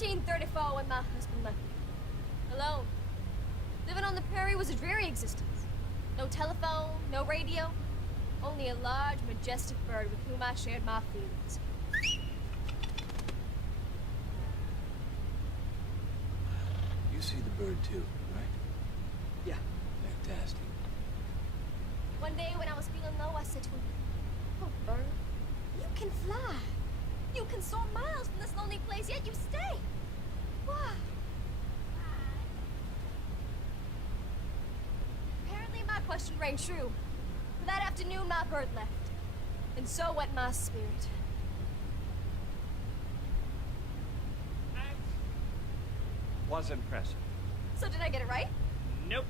1934 when my husband left me. Alone. Living on the prairie was a dreary existence. No telephone, no radio. Only a large, majestic bird with whom I shared my feelings. You see the bird too, right? Yeah. Fantastic. One day when I was feeling low, I said to him, "Oh, bird, you can fly. You can soar miles from this lonely place, yet you stay. Why?" Apparently my question rang true. For that afternoon, my bird left. And so went my spirit. Was impressive. So did I get it right? Nope.